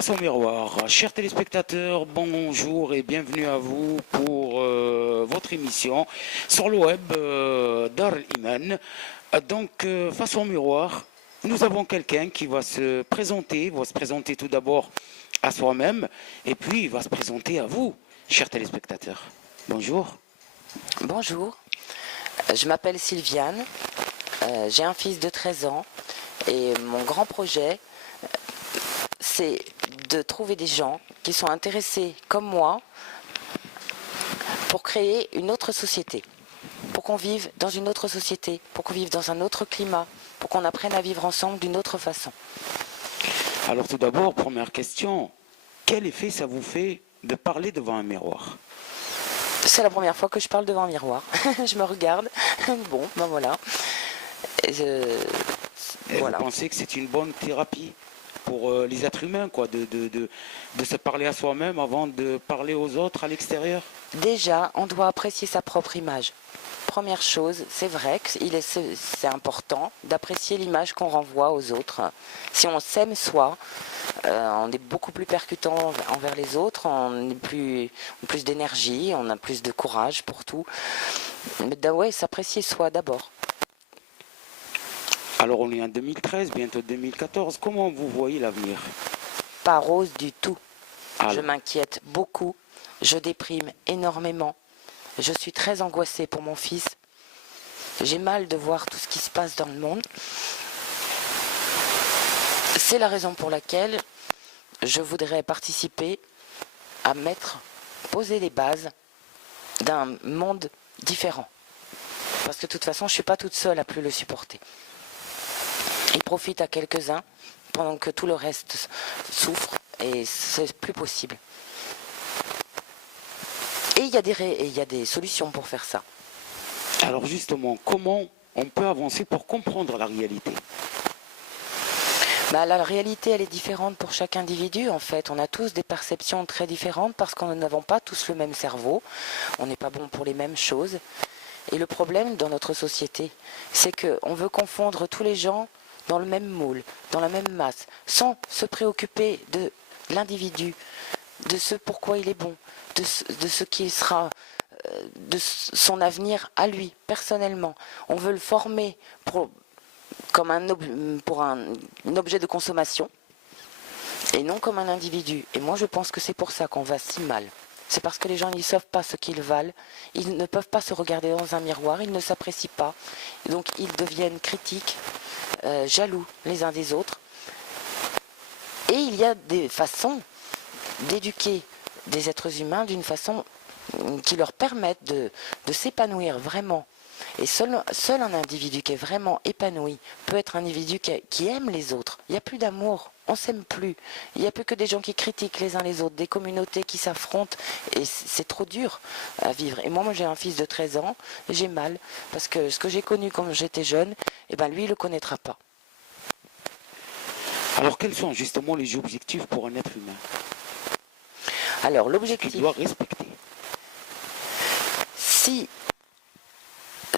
Face au miroir, chers téléspectateurs, bonjour et bienvenue à vous pour votre émission sur le web Dar Iman. Face au miroir, nous avons quelqu'un qui va se présenter tout d'abord à soi-même et puis il va se présenter à vous, chers téléspectateurs. Bonjour. Bonjour, je m'appelle Sylviane, j'ai un fils de 13 ans et mon grand projet, c'est de trouver des gens qui sont intéressés comme moi pour créer une autre société, pour qu'on vive dans une autre société, pour qu'on vive dans un autre climat, pour qu'on apprenne à vivre ensemble d'une autre façon. Alors tout d'abord, première question, quel effet ça vous fait de parler devant un miroir ? C'est la première fois que je parle devant un miroir. Je me regarde. Bon, ben voilà. Vous pensez que c'est une bonne thérapie pour les êtres humains, quoi, de se parler à soi-même avant de parler aux autres à l'extérieur ? Déjà, on doit apprécier sa propre image. Première chose, c'est vrai que c'est important d'apprécier l'image qu'on renvoie aux autres. Si on s'aime soi, on est beaucoup plus percutant envers les autres, on a plus d'énergie, on a plus de courage pour tout. Mais ouais, s'apprécier soi d'abord. Alors on est en 2013, bientôt 2014, comment vous voyez l'avenir ? Pas rose du tout. Alors. Je m'inquiète beaucoup, je déprime énormément. Je suis très angoissée pour mon fils. J'ai mal de voir tout ce qui se passe dans le monde. C'est la raison pour laquelle je voudrais participer à poser les bases d'un monde différent. Parce que de toute façon, je ne suis pas toute seule à plus le supporter. Il profite à quelques-uns pendant que tout le reste souffre et c'est plus possible. Et il y a des solutions pour faire ça. Alors justement, comment on peut avancer pour comprendre la réalité ? La réalité, elle est différente pour chaque individu, en fait. On a tous des perceptions très différentes parce que nous n'avons pas tous le même cerveau. On n'est pas bon pour les mêmes choses. Et le problème dans notre société, c'est qu'on veut confondre tous les gens dans le même moule, dans la même masse, sans se préoccuper de l'individu, de ce pourquoi il est bon, de ce qui sera, de son avenir à lui, personnellement. On veut le former comme un objet de consommation et non comme un individu. Et moi, je pense que c'est pour ça qu'on va si mal. C'est parce que les gens ne savent pas ce qu'ils valent, ils ne peuvent pas se regarder dans un miroir, ils ne s'apprécient pas. Donc ils deviennent critiques, jaloux les uns des autres. Et il y a des façons d'éduquer des êtres humains d'une façon qui leur permettent de s'épanouir vraiment. Et seul un individu qui est vraiment épanoui peut être un individu qui aime les autres. Il n'y a plus d'amour, on ne s'aime plus. Il n'y a plus que des gens qui critiquent les uns les autres, des communautés qui s'affrontent. Et c'est trop dur à vivre. Et moi j'ai un fils de 13 ans, et j'ai mal. Parce que ce que j'ai connu quand j'étais jeune, lui, il ne le connaîtra pas. Alors quels sont justement les objectifs pour un être humain ? Alors l'objectif... qu'il doit respecter.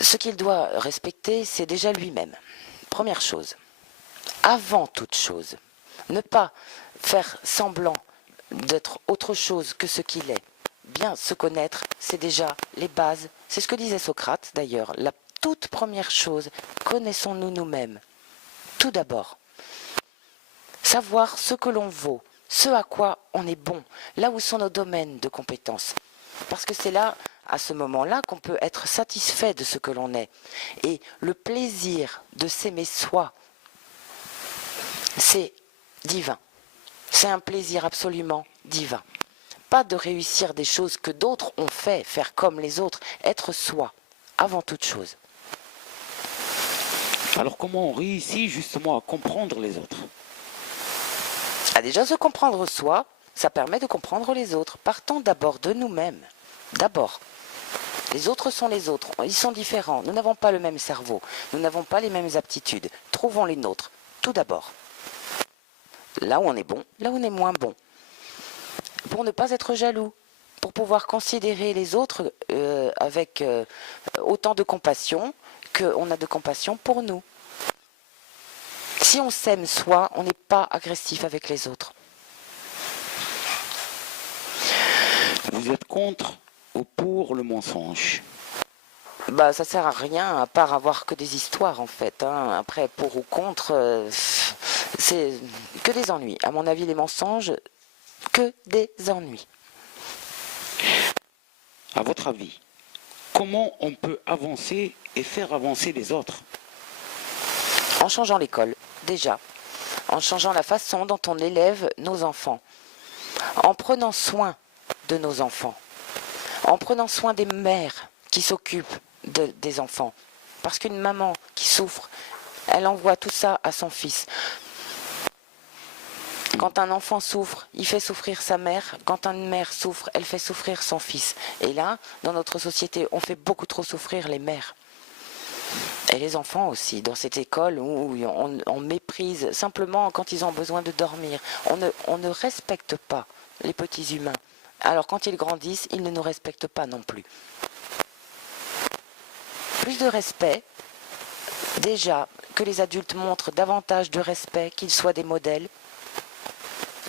Ce qu'il doit respecter, c'est déjà lui-même. Première chose, avant toute chose, ne pas faire semblant d'être autre chose que ce qu'il est. Bien se connaître, c'est déjà les bases. C'est ce que disait Socrate d'ailleurs. La toute première chose, connaissons-nous nous-mêmes. Tout d'abord, savoir ce que l'on vaut, ce à quoi on est bon, là où sont nos domaines de compétences. Parce que c'est là, à ce moment-là, qu'on peut être satisfait de ce que l'on est. Et le plaisir de s'aimer soi, c'est divin. C'est un plaisir absolument divin. Pas de réussir des choses que d'autres ont fait, faire comme les autres, être soi, avant toute chose. Alors comment on réussit justement à comprendre les autres ? Déjà, se comprendre soi, ça permet de comprendre les autres. Partons d'abord de nous-mêmes. D'abord. Les autres sont les autres, ils sont différents, nous n'avons pas le même cerveau, nous n'avons pas les mêmes aptitudes. Trouvons les nôtres, tout d'abord. Là où on est bon, là où on est moins bon. Pour ne pas être jaloux, pour pouvoir considérer les autres avec autant de compassion qu'on a de compassion pour nous. Si on s'aime soi, on n'est pas agressif avec les autres. Vous êtes contre ou pour le mensonge? Bah, ça sert à rien à part avoir que des histoires en fait, hein. Après, pour ou contre, c'est que des ennuis. À mon avis, les mensonges, que des ennuis. À votre avis, comment on peut avancer et faire avancer les autres? En changeant l'école, déjà. En changeant la façon dont on élève nos enfants. En prenant soin de nos enfants. En prenant soin des mères qui s'occupent des enfants. Parce qu'une maman qui souffre, elle envoie tout ça à son fils. Quand un enfant souffre, il fait souffrir sa mère. Quand une mère souffre, elle fait souffrir son fils. Et là, dans notre société, on fait beaucoup trop souffrir les mères. Et les enfants aussi, dans cette école où on méprise simplement quand ils ont besoin de dormir. On ne respecte pas les petits humains. Alors quand ils grandissent, ils ne nous respectent pas non plus. Plus de respect, déjà que les adultes montrent davantage de respect, qu'ils soient des modèles.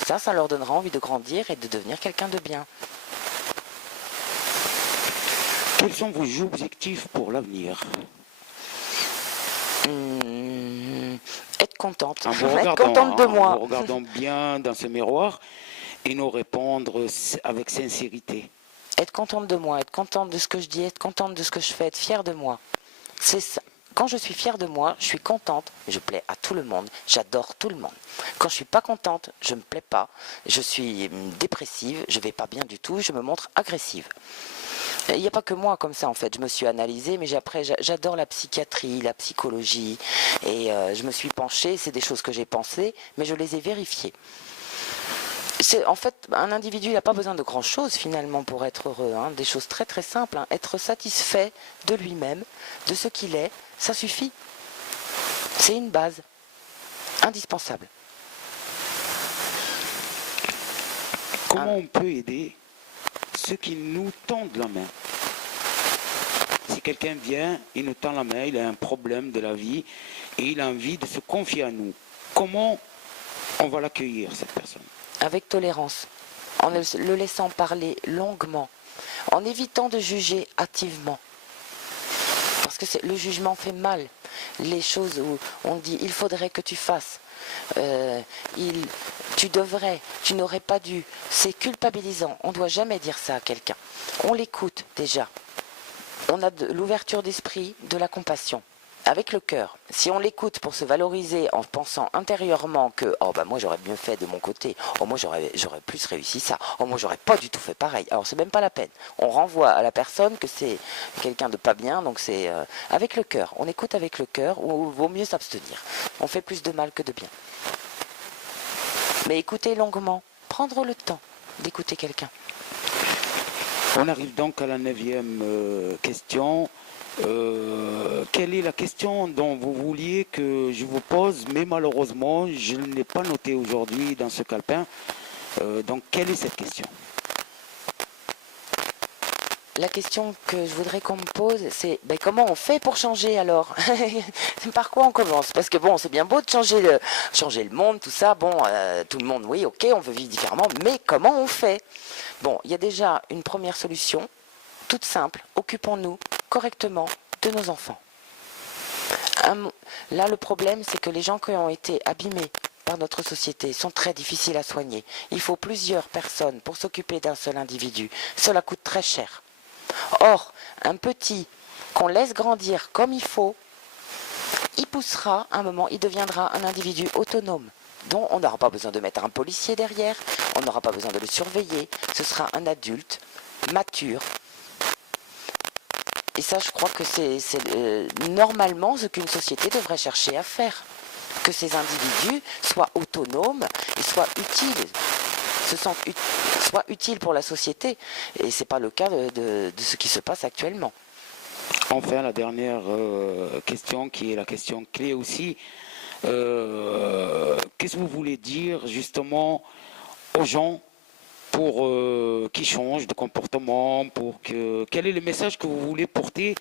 Ça leur donnera envie de grandir et de devenir quelqu'un de bien. Quels sont vos objectifs pour l'avenir? Être contente. En vous Être contente de moi. En vous regardant bien dans ce miroir et nous répondre avec sincérité. Être contente de moi, être contente de ce que je dis, être contente de ce que je fais, être fière de moi. C'est ça. Quand je suis fière de moi, je suis contente, je plais à tout le monde, j'adore tout le monde. Quand je suis pas contente, je me plais pas, je suis dépressive, je vais pas bien du tout, je me montre agressive. Il n'y a pas que moi comme ça en fait, je me suis analysée, mais après j'adore la psychiatrie, la psychologie, et je me suis penchée, c'est des choses que j'ai pensées, mais je les ai vérifiées. En fait, un individu n'a pas besoin de grand chose finalement pour être heureux, hein. Des choses très très simples, hein. Être satisfait de lui-même, de ce qu'il est, ça suffit. C'est une base indispensable. Comment on peut aider ceux qui nous tendent la main? Si quelqu'un vient, il nous tend la main, il a un problème de la vie et il a envie de se confier à nous, comment on va l'accueillir, cette personne? Avec tolérance, en le laissant parler longuement, en évitant de juger hâtivement. Parce que le jugement fait mal. Les choses où on dit il faudrait que tu fasses, tu devrais, tu n'aurais pas dû, c'est culpabilisant. On ne doit jamais dire ça à quelqu'un. On l'écoute déjà. On a de l'ouverture d'esprit, de la compassion. Avec le cœur, si on l'écoute pour se valoriser en pensant intérieurement que oh bah moi j'aurais mieux fait de mon côté, oh moi j'aurais plus réussi ça, oh moi j'aurais pas du tout fait pareil, alors c'est même pas la peine. On renvoie à la personne que c'est quelqu'un de pas bien, donc c'est avec le cœur. On écoute avec le cœur, ou vaut mieux s'abstenir. On fait plus de mal que de bien. Mais écouter longuement, prendre le temps d'écouter quelqu'un. On arrive donc à la 9e question. Quelle est la question dont vous vouliez que je vous pose, mais malheureusement je ne l'ai pas notée aujourd'hui dans ce calepin. Donc quelle est cette question? La question que je voudrais qu'on me pose, c'est comment on fait pour changer alors? Par quoi on commence? Parce que bon, c'est bien beau de changer le monde, tout ça, bon, tout le monde, oui, ok, on veut vivre différemment, mais comment on fait? Bon, il y a déjà une première solution, toute simple, occupons-nous correctement de nos enfants. Là, le problème, c'est que les gens qui ont été abîmés par notre société sont très difficiles à soigner. Il faut plusieurs personnes pour s'occuper d'un seul individu. Cela coûte très cher. Or, un petit qu'on laisse grandir comme il faut, il poussera, à un moment, il deviendra un individu autonome, dont on n'aura pas besoin de mettre un policier derrière, on n'aura pas besoin de le surveiller, ce sera un adulte mature. Et ça, je crois que c'est normalement ce qu'une société devrait chercher à faire. Que ces individus soient autonomes et soient utiles, soient utiles pour la société. Et ce n'est pas le cas de ce qui se passe actuellement. Enfin, la dernière question, qui est la question clé aussi. Qu'est-ce que vous voulez dire justement aux gens pour qu'ils changent de comportement, quel est le message que vous voulez porter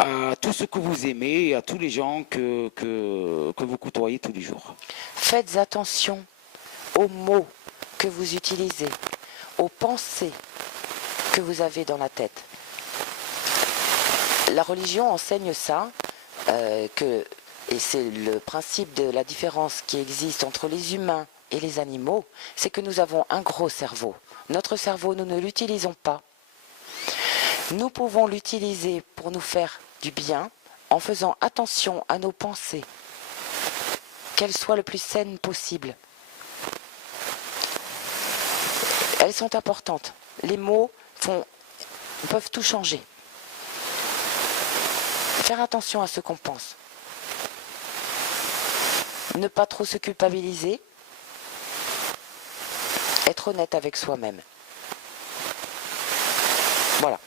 à tous ceux que vous aimez et à tous les gens que vous côtoyez tous les jours? Faites attention aux mots que vous utilisez, aux pensées que vous avez dans la tête. La religion enseigne ça, et c'est le principe de la différence qui existe entre les humains et les animaux, c'est que nous avons un gros cerveau. Notre cerveau, nous ne l'utilisons pas. Nous pouvons l'utiliser pour nous faire du bien en faisant attention à nos pensées, qu'elles soient le plus saines possible. Elles sont importantes. Les mots peuvent tout changer. Faire attention à ce qu'on pense. Ne pas trop se culpabiliser. Être honnête avec soi-même. Voilà.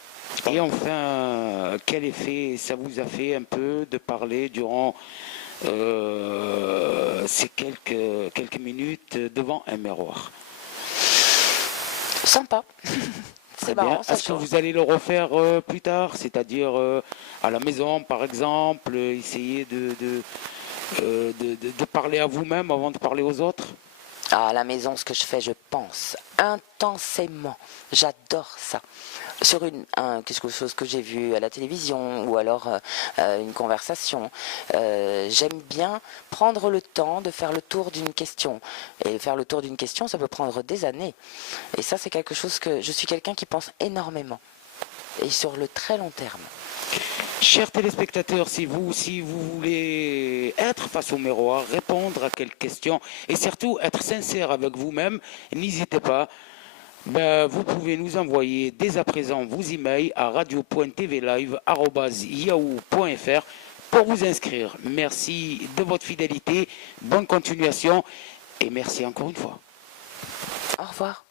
Et enfin, quel effet ça vous a fait un peu de parler durant ces quelques minutes devant un miroir? Sympa. C'est marrant. Est-ce que vous allez le refaire plus tard, c'est-à-dire à la maison par exemple, essayer de parler à vous-même avant de parler aux autres? À la maison, ce que je fais, je pense intensément. J'adore ça. Sur quelque chose que j'ai vu à la télévision ou alors une conversation. J'aime bien prendre le temps de faire le tour d'une question. Et faire le tour d'une question, ça peut prendre des années. Et ça, c'est quelque chose que je suis quelqu'un qui pense énormément. Et sur le très long terme. Chers téléspectateurs, si vous voulez être face au miroir, répondre à quelques questions et surtout être sincère avec vous-même, n'hésitez pas. Vous pouvez nous envoyer dès à présent vos emails à radio.tvlive@yahoo.fr pour vous inscrire. Merci de votre fidélité, bonne continuation et merci encore une fois. Au revoir.